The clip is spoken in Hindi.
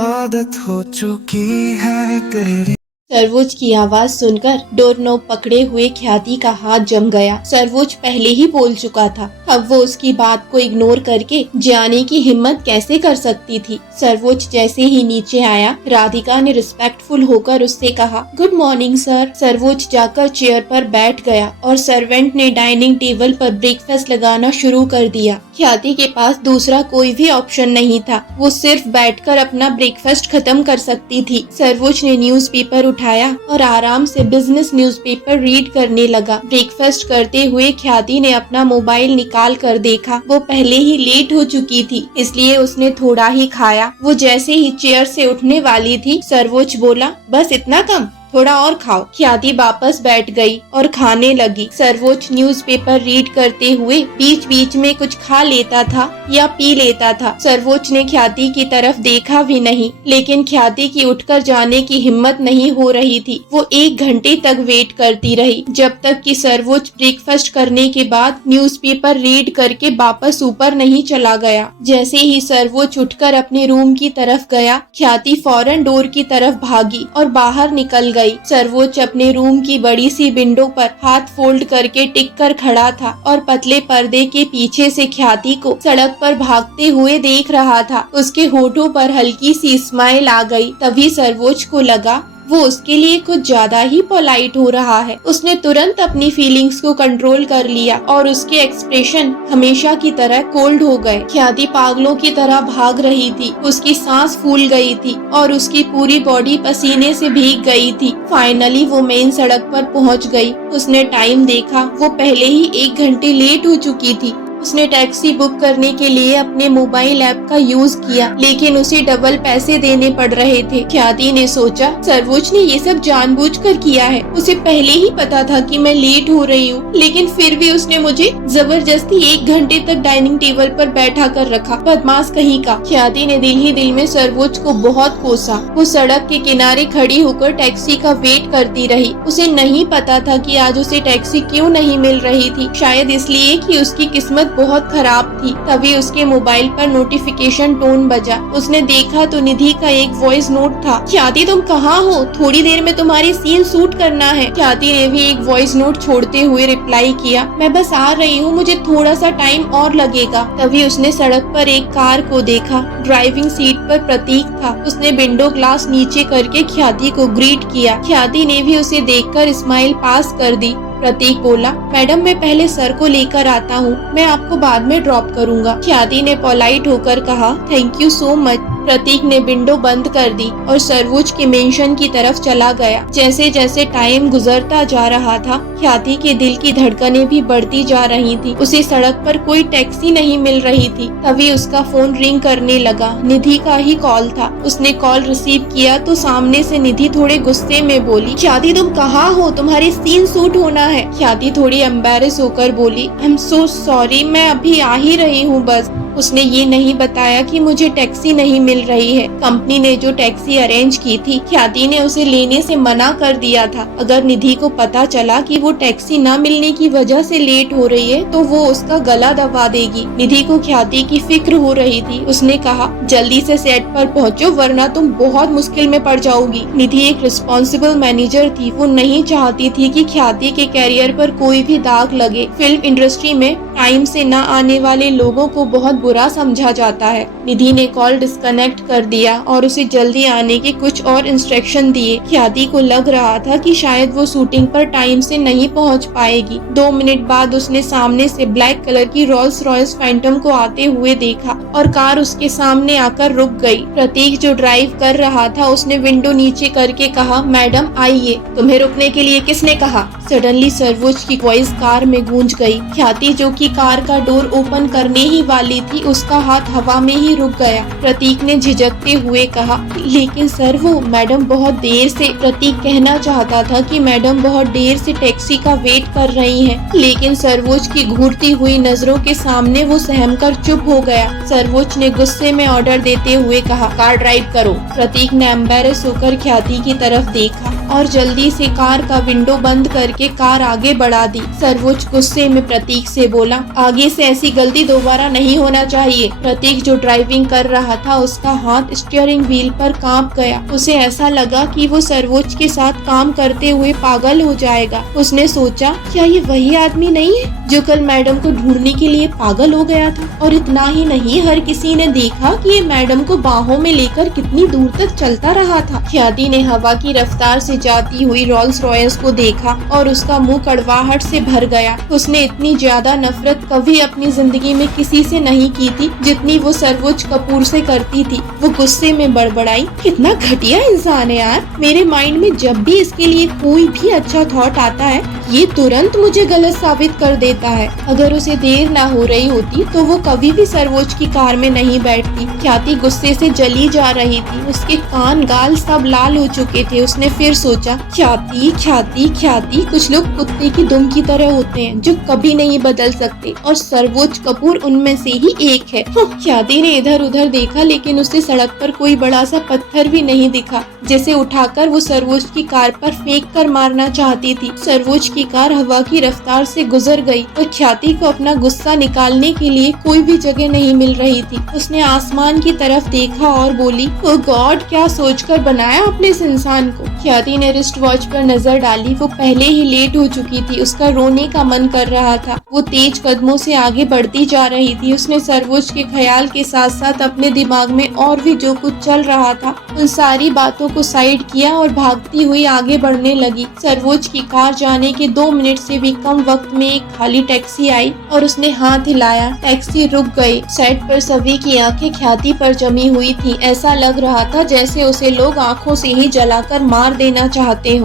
आदत हो चुकी है तेरी। सर्वोज की आवाज सुनकर डोरनॉब पकड़े हुए ख्याति का हाथ जम गया। सर्वोज पहले ही बोल चुका था, अब वो उसकी बात को इग्नोर करके जाने की हिम्मत कैसे कर सकती थी। सर्वोज जैसे ही नीचे आया, राधिका ने रिस्पेक्टफुल होकर उससे कहा, गुड मॉर्निंग सर। सर्वोज जाकर चेयर पर बैठ गया और सर्वेंट ने डाइनिंग टेबल पर ब्रेकफास्ट लगाना शुरू कर दिया। ख्याति के पास दूसरा कोई भी ऑप्शन नहीं था, वो सिर्फ बैठकर अपना ब्रेकफास्ट खत्म कर सकती थी। सर्वोज ने न्यूज़पेपर उठाया और आराम से बिजनेस न्यूज़पेपर रीड करने लगा। ब्रेकफास्ट करते हुए ख्याति ने अपना मोबाइल निकाल कर देखा, वो पहले ही लेट हो चुकी थी, इसलिए उसने थोड़ा ही खाया। वो जैसे ही चेयर से उठने वाली थी, सर्वोज बोला, बस इतना कम, थोड़ा और खाओ। ख्याति वापस बैठ गई और खाने लगी। सर्वोज न्यूज़पेपर रीड करते हुए बीच बीच में कुछ खा लेता था या पी लेता था। सर्वोज ने ख्याति की तरफ देखा भी नहीं, लेकिन ख्याति की उठकर जाने की हिम्मत नहीं हो रही थी। वो 1 घंटे तक वेट करती रही, जब तक कि सर्वोज ब्रेकफास्ट करने के बाद न्यूज़पेपर रीड करके वापस ऊपर नहीं चला गया। जैसे ही सर्वोज उठकर अपने रूम की तरफ गया, ख्याति फौरन डोर की तरफ भागी और बाहर निकल गई। सर्वोज अपने रूम की बड़ी सी विंडो पर हाथ फोल्ड करके टिक कर खड़ा था और पतले पर्दे के पीछे से ख्याति को सड़क पर भागते हुए देख रहा था। उसके होठों पर हल्की सी स्माइल आ गई। तभी सर्वोज को लगा वो उसके लिए कुछ ज्यादा ही पोलाइट हो रहा है। उसने तुरंत अपनी फीलिंग्स को कंट्रोल कर लिया और उसके एक्सप्रेशन हमेशा की तरह कोल्ड हो गए। ख्याति पागलों की तरह भाग रही थी, उसकी सांस फूल गई थी और उसकी पूरी बॉडी पसीने से भीग गई थी। फाइनली वो मेन सड़क पर पहुंच गई। उसने टाइम देखा, वो पहले ही 1 घंटे लेट हो चुकी थी। उसने टैक्सी बुक करने के लिए अपने मोबाइल ऐप का यूज किया, लेकिन उसे डबल पैसे देने पड़ रहे थे। ख्याति ने सोचा, सर्वोज ने ये सब जानबूझकर किया है। उसे पहले ही पता था कि मैं लेट हो रही हूँ, लेकिन फिर भी उसने मुझे जबरदस्ती 1 घंटे तक डाइनिंग टेबल पर बैठा कर रखा। बदमाश कहीं का। ख्याति ने दिल ही दिल में सर्वोज को बहुत कोसा। वो सड़क के किनारे खड़ी होकर टैक्सी का वेट करती रही। उसे नहीं पता था कि आज उसे टैक्सी क्यों नहीं मिल रही थी। शायद इसलिए कि उसकी किस्मत बहुत खराब थी। तभी उसके मोबाइल पर नोटिफिकेशन टोन बजा। उसने देखा तो निधि का एक वॉइस नोट था। ख्याति तुम कहाँ हो? थोड़ी देर में तुम्हारी सीन शूट करना है। ख्याति ने भी एक वॉइस नोट छोड़ते हुए रिप्लाई किया, मैं बस आ रही हूँ, मुझे थोड़ा सा टाइम और लगेगा। तभी उसने सड़क पर एक कार को देखा। ड्राइविंग सीट पर प्रतीक था। उसने विंडो ग्लास नीचे करके ख्याति को ग्रीट किया। ख्याति ने भी उसे देखकर स्माइल पास कर दी। प्रतीक बोला, मैडम मैं पहले सर को लेकर आता हूँ, मैं आपको बाद में ड्रॉप करूँगा। ख्याति ने पोलाइट होकर कहा, थैंक यू सो मच। प्रतीक ने विंडो बंद कर दी और सर्वोज के मेंशन की तरफ चला गया। जैसे जैसे टाइम गुजरता जा रहा था, ख्याति के दिल की धड़कनें भी बढ़ती जा रही थी। उसे सड़क पर कोई टैक्सी नहीं मिल रही थी। तभी उसका फोन रिंग करने लगा। निधि का ही कॉल था। उसने कॉल रिसीव किया तो सामने से निधि थोड़े गुस्से में बोली, ख्याति तुम कहाँ हो? तुम्हारी सीन शूट होना है। ख्याति थोड़ी एम्बैरेस होकर बोली, आई एम सो सॉरी, मैं अभी आ ही रही हूँ बस। उसने ये नहीं बताया कि मुझे टैक्सी नहीं मिल रही है। कंपनी ने जो टैक्सी अरेंज की थी, ख्याति ने उसे लेने से मना कर दिया था। अगर निधि को पता चला कि वो टैक्सी न मिलने की वजह से लेट हो रही है तो वो उसका गला दबा देगी। निधि को ख्याति की फिक्र हो रही थी। उसने कहा, जल्दी से सेट पर पहुँचो वरना तुम बहुत मुश्किल में पड़ जाओगी। निधि एक रिस्पॉन्सिबल मैनेजर थी। वो नहीं चाहती थी कि ख्याति के कैरियर पर कोई भी दाग लगे। फिल्म इंडस्ट्री में टाइम से न आने वाले लोगों को बहुत बुरा समझा जाता है। निधि ने कॉल डिस्कनेक्ट कर दिया और उसे जल्दी आने के कुछ और इंस्ट्रक्शन दिए। ख्याति को लग रहा था कि शायद वो शूटिंग पर टाइम से नहीं पहुंच पाएगी। 2 मिनट बाद उसने सामने से ब्लैक कलर की रोल्स रॉयस फैंटम को आते हुए देखा और कार उसके सामने आकर रुक गई। प्रतीक जो ड्राइव कर रहा था, उसने विंडो नीचे करके कहा, मैडम आइए। तुम्हें रुकने के लिए किसने कहा? सडनली सर्वोज की वॉइस कार में गूंज गई। ख्याति जो कि कार का डोर ओपन करने ही वाली थी, उसका हाथ हवा में ही रुक गया। प्रतीक ने झिझकते हुए कहा, लेकिन सर वो मैडम बहुत देर से। प्रतीक कहना चाहता था कि मैडम बहुत देर से टैक्सी का वेट कर रही हैं, लेकिन सर्वोज की घूरती हुई नजरों के सामने वो सहमकर चुप हो गया। सर्वोज ने गुस्से में ऑर्डर देते हुए कहा, कार ड्राइव करो। प्रतीक ने एम्बैरेस होकर ख्याति की तरफ देखा। और जल्दी से कार का विंडो बंद करके कार आगे बढ़ा दी। सर्वोच्च गुस्से में प्रतीक से बोला, आगे से ऐसी गलती दोबारा नहीं होना चाहिए। प्रतीक जो ड्राइविंग कर रहा था, उसका हाथ स्टीयरिंग व्हील पर कांप गया। उसे ऐसा लगा कि वो सर्वोच्च के साथ काम करते हुए पागल हो जाएगा। उसने सोचा, क्या ये वही आदमी नहीं है जो कल मैडम को ढूंढने के लिए पागल हो गया था? और इतना ही नहीं, हर किसी ने देखा कि ये मैडम को बाहों में लेकर कितनी दूर तक चलता रहा था। ख्याति ने हवा की रफ्तार से जाती हुई रोल्स रॉयस को देखा और उसका मुंह कड़वाहट से भर गया। उसने इतनी ज्यादा नफरत कभी अपनी जिंदगी में किसी से नहीं की थी जितनी वो सर्वोच्च कपूर से करती थी। वो गुस्से में बड़बड़ाई, कितना घटिया इंसान है यार। मेरे माइंड में जब भी इसके लिए कोई भी अच्छा थॉट आता है, ये तुरंत मुझे गलत साबित कर देता है। अगर उसे देर ना हो रही होती तो वो कभी भी सर्वोच्च की कार में नहीं बैठती। ख्याति गुस्से से जली जा रही थी। उसके कान गाल सब लाल हो चुके थे। उसने फिर सोचा, ख्याति ख्याति ख्याति, कुछ लोग कुत्ते की दुम की तरह होते हैं जो कभी नहीं बदल सकते, और सर्वोच्च कपूर उनमें से ही एक है। ख्याति ने इधर उधर देखा, लेकिन उसे सड़क पर कोई बड़ा सा पत्थर भी नहीं दिखा जिसे उठाकर वो सर्वोच्च की कार पर फेंक कर मारना चाहती थी। सर्वोच्च की कार हवा की रफ्तार से गुजर गई और ख्याति को अपना गुस्सा निकालने के लिए कोई भी जगह नहीं मिल रही थी। उसने आसमान की तरफ देखा और बोली, ओ गॉड, क्या सोचकर बनाया आपने इस इंसान को। ख्याति ने रिस्ट वॉच पर नजर डाली। वो पहले ही लेट हो चुकी थी। उसका रोने का मन कर रहा था। वो तेज कदमों से आगे बढ़ती जा रही थी। उसने सर्वोच्च के ख्याल के साथ साथ अपने दिमाग में और भी जो कुछ चल रहा था उन सारी बातों को साइड किया और भागती हुई आगे बढ़ने लगी। सर्वोच्च की कार जाने के 2 मिनट से भी कम वक्त में एक खाली टैक्सी आई और उसने हाथ हिलाया। टैक्सी रुक गई। सेट पर सभी की आंखें ख्याति पर जमी हुई थी। ऐसा लग रहा था जैसे उसे लोग आंखों से ही जलाकर मार देना चाहते हो।